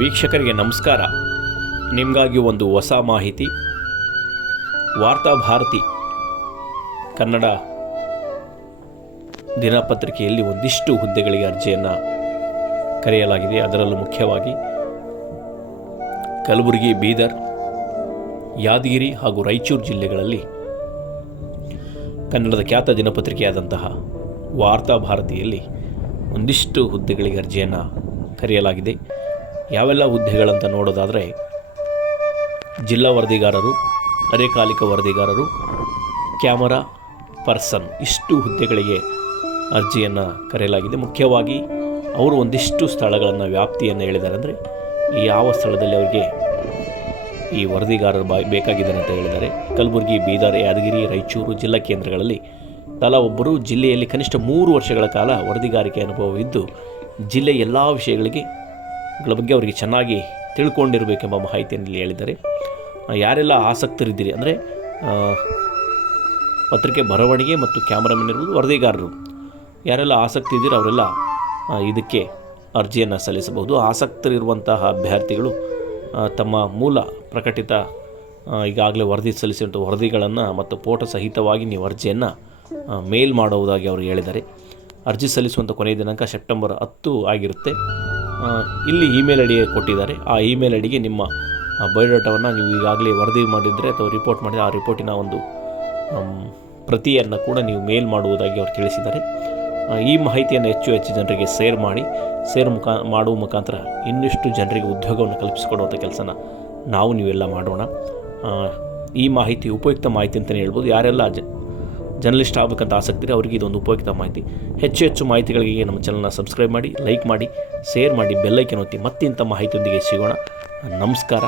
ವೀಕ್ಷಕರಿಗೆ ನಮಸ್ಕಾರ. ನಿಮಗಾಗಿ ಒಂದು ಹೊಸ ಮಾಹಿತಿ. ವಾರ್ತಾಭಾರತಿ ಕನ್ನಡ ದಿನಪತ್ರಿಕೆಯಲ್ಲಿ ಒಂದಿಷ್ಟು ಹುದ್ದೆಗಳಿಗೆ ಅರ್ಜಿಯನ್ನು ಕರೆಯಲಾಗಿದೆ. ಅದರಲ್ಲೂ ಮುಖ್ಯವಾಗಿ ಕಲಬುರಗಿ, ಬೀದರ್, ಯಾದಗಿರಿ ಹಾಗೂ ರಾಯಚೂರು ಜಿಲ್ಲೆಗಳಲ್ಲಿ ಕನ್ನಡದ ಖ್ಯಾತ ದಿನಪತ್ರಿಕೆಯಾದಂತಹ ವಾರ್ತಾಭಾರತಿಯಲ್ಲಿ ಒಂದಿಷ್ಟು ಹುದ್ದೆಗಳಿಗೆ ಅರ್ಜಿಯನ್ನು ಕರೆಯಲಾಗಿದೆ. ಯಾವೆಲ್ಲ ಹುದ್ದೆಗಳಂತ ನೋಡೋದಾದರೆ, ಜಿಲ್ಲಾ ವರದಿಗಾರರು, ಅರೆಕಾಲಿಕ ವರದಿಗಾರರು, ಕ್ಯಾಮರಾ ಪರ್ಸನ್, ಇಷ್ಟು ಹುದ್ದೆಗಳಿಗೆ ಅರ್ಜಿಯನ್ನು ಕರೆಯಲಾಗಿದೆ. ಮುಖ್ಯವಾಗಿ ಅವರು ಒಂದಿಷ್ಟು ಸ್ಥಳಗಳನ್ನು ವ್ಯಾಪ್ತಿಯನ್ನು ಹೇಳಿದ್ದಾರೆ. ಅಂದರೆ ಯಾವ ಸ್ಥಳದಲ್ಲಿ ಅವರಿಗೆ ಈ ವರದಿಗಾರರು ಬೇಕಾಗಿದ್ದಾರೆ ಅಂತ ಹೇಳಿದ್ದಾರೆ. ಕಲಬುರಗಿ, ಬೀದರ್, ಯಾದಗಿರಿ, ರಾಯಚೂರು ಜಿಲ್ಲಾ ಕೇಂದ್ರಗಳಲ್ಲಿ ತಲಾ ಒಬ್ಬರು ಜಿಲ್ಲೆಯಲ್ಲಿ ಕನಿಷ್ಠ 3 ವರ್ಷಗಳ ಕಾಲ ವರದಿಗಾರಿಕೆ ಅನುಭವವಿದ್ದು ಜಿಲ್ಲೆಯ ಎಲ್ಲ ವಿಷಯಗಳ ಬಗ್ಗೆ ಅವರಿಗೆ ಚೆನ್ನಾಗಿ ತಿಳ್ಕೊಂಡಿರಬೇಕೆಂಬ ಮಾಹಿತಿಯನ್ನು ಹೇಳಿದ್ದಾರೆ. ಯಾರೆಲ್ಲ ಆಸಕ್ತರಿದ್ದೀರಿ ಅಂದರೆ ಪತ್ರಿಕೆ ಬರವಣಿಗೆ ಮತ್ತು ಕ್ಯಾಮರಾಮನ್ ಇರ್ಬೋದು, ವರದಿಗಾರರು ಯಾರೆಲ್ಲ ಆಸಕ್ತಿ ಇದ್ದೀರೋ ಅವರೆಲ್ಲ ಇದಕ್ಕೆ ಅರ್ಜಿಯನ್ನು ಸಲ್ಲಿಸಬಹುದು. ಆಸಕ್ತರಿರುವಂತಹ ಅಭ್ಯರ್ಥಿಗಳು ತಮ್ಮ ಮೂಲ ಪ್ರಕಟಿತ ಈಗಾಗಲೇ ವರದಿ ಸಲ್ಲಿಸಿದಂಥ ವರದಿಗಳನ್ನು ಮತ್ತು ಫೋಟೋ ಸಹಿತವಾಗಿ ನೀವು ಅರ್ಜಿಯನ್ನು ಮೇಲ್ ಮಾಡುವುದಾಗಿ ಅವರು ಹೇಳಿದ್ದಾರೆ. ಅರ್ಜಿ ಸಲ್ಲಿಸುವಂಥ ಕೊನೆಯ ದಿನಾಂಕ ಸೆಪ್ಟೆಂಬರ್ 10 ಆಗಿರುತ್ತೆ. ಇಲ್ಲಿ ಇಮೇಲ್ ಐಡಿ ಕೊಟ್ಟಿದ್ದಾರೆ. ಆ ಇಮೇಲ್ ಐಡಿಗೆ ನಿಮ್ಮ ಬಯೋಡಾಟಾವನ್ನು ನೀವು ಈಗಾಗಲೇ ವರದಿ ಮಾಡಿದರೆ ಅಥವಾ ರಿಪೋರ್ಟ್ ಮಾಡಿದರೆ ಆ ರಿಪೋರ್ಟಿನ ಒಂದು ಪ್ರತಿಯನ್ನು ಕೂಡ ನೀವು ಮೇಲ್ ಮಾಡುವುದಾಗಿ ಅವರು ತಿಳಿಸಿದ್ದಾರೆ. ಈ ಮಾಹಿತಿಯನ್ನು ಹೆಚ್ಚು ಜನರಿಗೆ ಮಾಡುವ ಮುಖಾಂತರ ಇನ್ನಿಷ್ಟು ಜನರಿಗೆ ಉದ್ಯೋಗವನ್ನು ಕಲ್ಪಿಸಿಕೊಡುವಂಥ ಕೆಲಸನ ನೀವೆಲ್ಲ ಮಾಡೋಣ. ಈ ಮಾಹಿತಿ ಉಪಯುಕ್ತ ಮಾಹಿತಿ ಅಂತಲೇ ಹೇಳ್ಬೋದು. ಯಾರೆಲ್ಲ ಜರ್ನಲಿಸ್ಟ್ ಆಗಬೇಕಂತ ಆಸಕ್ತಿ ಇದೆ ಅವರಿಗೆ ಇದೊಂದು ಉಪಯುಕ್ತ ಮಾಹಿತಿ. ಹೆಚ್ಚು ಮಾಹಿತಿಗಳಿಗೆ ನಮ್ಮ ಚಾನಲ್ನ ಸಬ್ಸ್ಕ್ರೈಬ್ ಮಾಡಿ, ಲೈಕ್ ಮಾಡಿ, ಶೇರ್ ಮಾಡಿ, ಬೆಲ್ಲೈಕನ್ ಒತ್ತಿ. ಮತ್ತಿಂಥ ಮಾಹಿತಿಯೊಂದಿಗೆ ಸಿಗೋಣ. ನಮಸ್ಕಾರ.